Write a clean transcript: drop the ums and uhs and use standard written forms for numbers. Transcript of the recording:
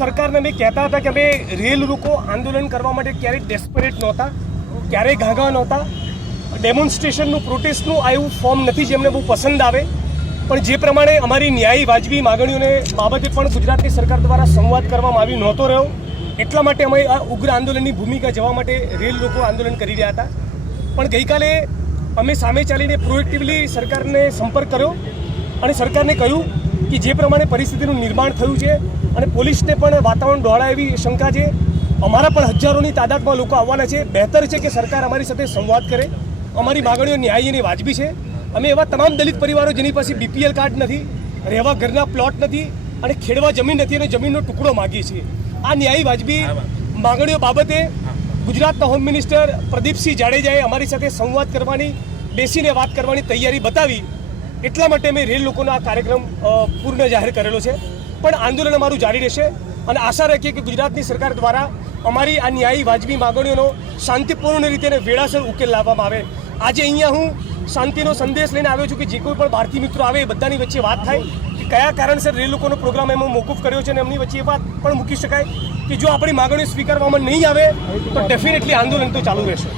સરકારને અમે કહેતા હતા કે અમે રેલ રોકો આંદોલન કરવા માટે ક્યારેય ડેસ્પરેટ નહોતા, ક્યારેય ઘાઘા નહોતા. ડેમોન્સ્ટ્રેશનનું પ્રોટેસ્ટનું આ એવું ફોર્મ નથી જે અમને બહુ પસંદ આવે, પણ જે પ્રમાણે અમારી ન્યાયી વાજબી માગણીઓને બાબતે પણ ગુજરાતની સરકાર દ્વારા સંવાદ કરવામાં આવી નહોતો રહ્યો, એટલા માટે અમે આ ઉગ્ર આંદોલનની ભૂમિકા જવા માટે રેલ રોકો આંદોલન કરી રહ્યા હતા. પણ ગઈકાલે અમે સામે ચાલીને પ્રોએક્ટિવલી સરકારને સંપર્ક કર્યો અને સરકારને કહ્યું કે જે પ્રમાણે પરિસ્થિતિનું નિર્માણ થયું છે અને પોલીસને પણ વાતાવરણ ડહોળાય એવી શંકા છે, અમારા પણ હજારોની તાદાદમાં લોકો આવવાના છે. બહેતર છે કે સરકાર અમારી સાથે સંવાદ કરે. અમારી માગણીઓ ન્યાયી અને વાજબી છે. અમે એવા તમામ દલિત પરિવારો જેની પાસે BPL કાર્ડ નથી, રહેવા ઘરના પ્લોટ નથી અને ખેડવા જમીન નથી અને જમીનનો ટુકડો માગીએ છીએ. આ ન્યાયી વાજબી માગણીઓ બાબતે ગુજરાતના હોમ મિનિસ્ટર પ્રદીપસિંહ જાડેજાએ અમારી સાથે સંવાદ કરવાની, બેસીને વાત કરવાની તૈયારી બતાવી. એટલા માટે અમે રેલ લોકોનો આ કાર્યક્રમ પૂર્ણ જાહેર કરેલો છે. પણ આંદોલન અમારું જારી રહેશે અને આશા રાખીએ કે ગુજરાતની સરકાર દ્વારા અમારી આ ન્યાયી વાજબી માગણીઓનો શાંતિપૂર્ણ રીતે વેળાસર ઉકેલ લાવવામાં આવે. આજે અહીંયા હું શાંતિનો સંદેશ લઈને આવ્યો છું કે જે કોઈ પણ ભારતીય મિત્રો આવે એ બધાની વચ્ચે વાત થાય કે કયા કારણસર રેલ લોકોનો પ્રોગ્રામ એમાં મોકૂફ કર્યો છે અને એમની વચ્ચે એ વાત પણ મૂકી શકાય કે જો આપણી માગણીઓ સ્વીકારવામાં નહીં આવે તો ડેફિનેટલી આંદોલન તો ચાલુ રહેશે.